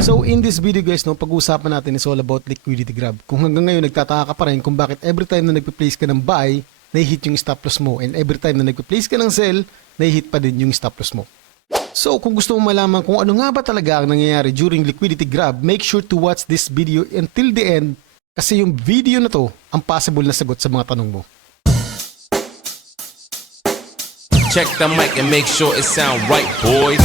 So in this video guys, no, pag-uusapan natin is all about liquidity grab. Kung hanggang ngayon nagtataka ka pa rin kung bakit every time na nagpe-place ka ng buy, nai-hit yung stop loss mo, and every time na nagpe-place ka ng sell, nai-hit pa din yung stop loss mo. So kung gusto mo malaman kung ano nga ba talaga ang nangyayari during liquidity grab, make sure to watch this video until the end kasi yung video na to ang possible na sagot sa mga tanong mo. Check the mic and make sure it sound right, boys.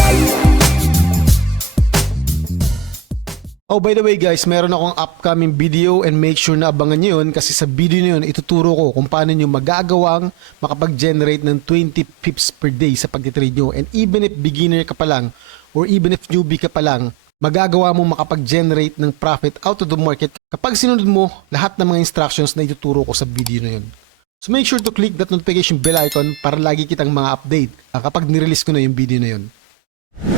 Oh, by the way guys, meron akong upcoming video and make sure na abangan nyo yun kasi sa video na yun, ituturo ko kung paano nyo magagawang makapag-generate ng 20 pips per day sa pag-trade nyo. And even if beginner ka pa lang or even if newbie ka pa lang, magagawa mo makapag-generate ng profit out of the market kapag sinunod mo lahat ng mga instructions na ituturo ko sa video na yun. So make sure to click that notification bell icon para lagi kitang mga update kapag nirelease ko na yung video na yun.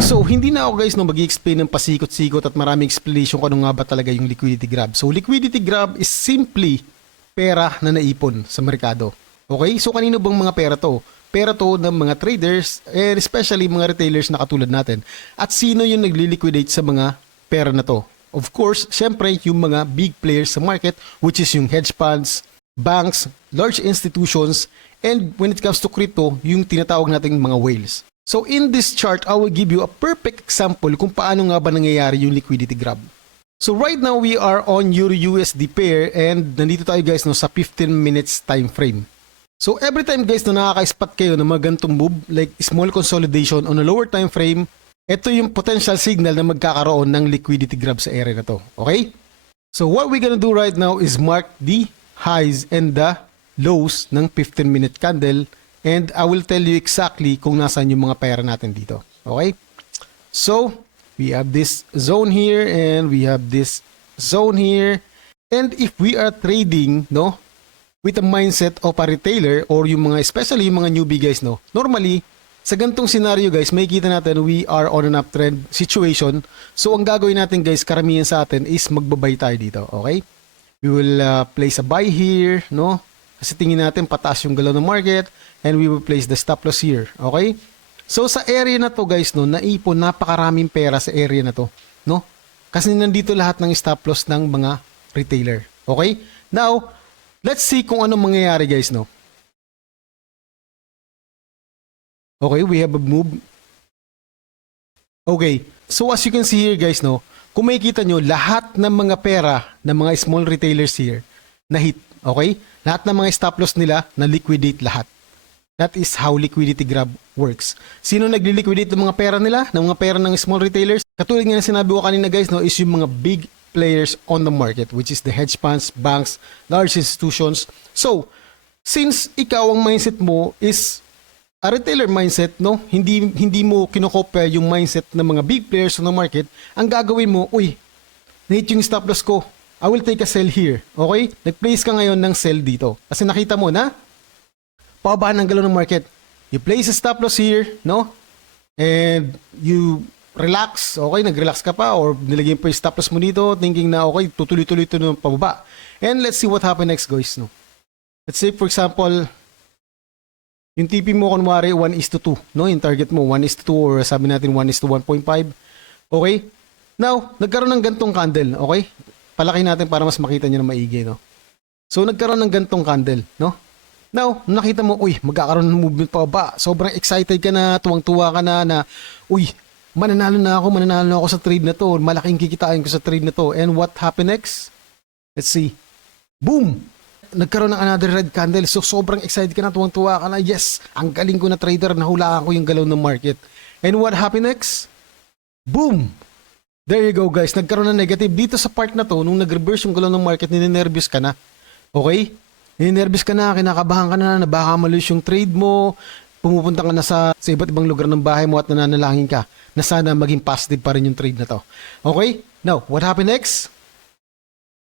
So, hindi na ako guys no mag-i-explain ng pasikot-sikot at maraming explanation kung ano nga ba talaga yung liquidity grab. So, liquidity grab is simply pera na naipon sa merkado. Okay? So, kanino bang mga pera to? Pera to ng mga traders and especially mga retailers na katulad natin. At sino yung nagli-liquidate sa mga pera na to? Of course, syempre yung mga big players sa market which is yung hedge funds, banks, large institutions, and when it comes to crypto, yung tinatawag nating mga whales. So in this chart, I will give you a perfect example kung paano nga ba nangyayari yung liquidity grab. So right now, we are on Euro-USD pair and nandito tayo guys no, sa 15 minutes time frame. So every time guys na nakaka-spot kayo ng mga ganitong move like small consolidation on a lower time frame, ito yung potential signal na magkakaroon ng liquidity grab sa area na to. Okay? So what we're gonna do right now is mark the highs and the lows ng 15-minute candle. And I will tell you exactly kung nasaan yung mga pera natin dito. Okay? So, we have this zone here and we have this zone here. And if we are trading, no, with a mindset of a retailer or yung mga, especially yung mga newbie guys, no, normally, sa gantong scenario guys, may kita natin we are on an uptrend situation. So, ang gagawin natin guys, karamihan sa atin is magbabay tayo dito. Okay? We will place a buy here, no? Kasi tingin natin pataas yung galaw ng market and we will place the stop loss here. Okay? So sa area na to guys, no, naipon napakaraming pera sa area na to, no? Kasi nandito lahat ng stop loss ng mga retailer. Okay? Now, let's see kung ano mangyayari guys, no? Okay, we have a move. Okay. So as you can see here guys, no, kung makikita nyo, lahat ng mga pera ng mga small retailers here na hit. Okay? Lahat ng mga stop loss nila na liquidate lahat. That is how liquidity grab works. Sino nagli-liquidate ng mga pera nila, ng mga pera ng small retailers? Katulad nga na sinabi ko kanina guys, no, is yung mga big players on the market, which is the hedge funds, banks, large institutions. So, since ikaw ang mindset mo is a retailer mindset, no, hindi mo kinokopya yung mindset ng mga big players on the market, ang gagawin mo, uy, na-hit yung stop loss ko. I will take a sell here. Okay? Nag-place ka ngayon ng sell dito. Kasi nakita mo na pababa ng galaw ng market. You place a stop loss here, no? And you relax. Okay? Nag-relax ka pa or nilagay pa yung stop loss mo dito thinking na okay, tutuloy-tuloy ito ng pababa. And let's see what happen next guys, no? Let's say for example, yung TP mo kunwari 1:2, no? Yung target mo 1:2 or sabi natin 1:1.5. Okay? Now, nagkaroon ng gantong candle. Okay? Palaki natin para mas makita nyo na maigi, no? So, nagkaroon ng gantong candle, no? Now, nakita mo, uy, magkakaroon ng movement pa ba? Sobrang excited ka na, tuwang-tuwa ka na, uy, mananalo na ako sa trade na to, malaking kikitain ko sa trade na to. And what happened next? Let's see. Boom! Nagkaroon ng another red candle. So, sobrang excited ka na, tuwang-tuwa ka na, yes, ang galing ko na trader, nahulaan ko yung galaw ng market. And what happened next? Boom! There you go guys, nagkaroon ng negative. Dito sa part na to, nung nag-reverse yung galaw ng market, ninenervyos ka na. Okay? Ninenervyos ka na, kinakabahan ka na baka malis yung trade mo, pumupunta ka na sa iba't ibang lugar ng bahay mo at nananalangin ka na sana maging positive pa rin yung trade na to. Okay? Now, what happened next?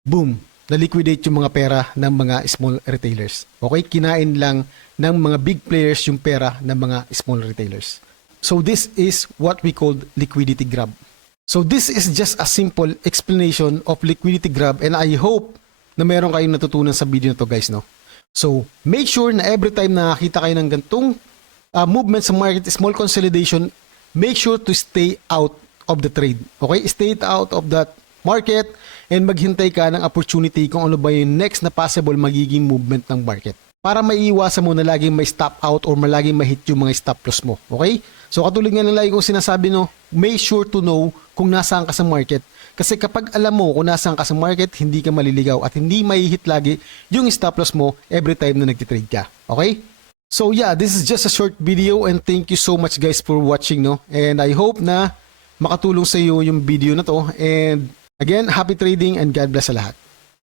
Boom! Na-liquidate yung mga pera ng mga small retailers. Okay? Kinain lang ng mga big players yung pera ng mga small retailers. So this is what we call liquidity grab. So this is just a simple explanation of liquidity grab and I hope na meron kayong natutunan sa video na to guys, no? So make sure na every time na nakakita kayo ng gantong movement sa market, small consolidation, make sure to stay out of the trade. Okay? Stay out of that market and maghintay ka ng opportunity kung ano ba yung next na possible magiging movement ng market. Para maiiwasan mo na laging may stop out or laging mahit yung mga stop loss mo. Okay? So katulad nga ng lagi kong sinasabi, no, make sure to know kung nasaan ka sa market. Kasi kapag alam mo kung nasaan ka sa market, hindi ka maliligaw at hindi mahihit lagi yung stop loss mo every time na nagtitrade ka. Okay? So yeah, this is just a short video and thank you so much guys for watching, no? And I hope na makatulong sa iyo yung video na to. And again, happy trading and God bless sa lahat.